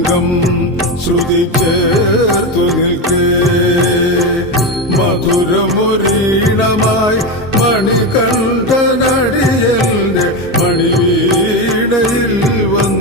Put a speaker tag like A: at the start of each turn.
A: തരംഗം ശ്രുതി ചേർത്തു നിൽക്കേ. മധുരമൊരീണമായി മണികണ്ഠനടിയന്റെ മണിവീടയിൽ വന്നു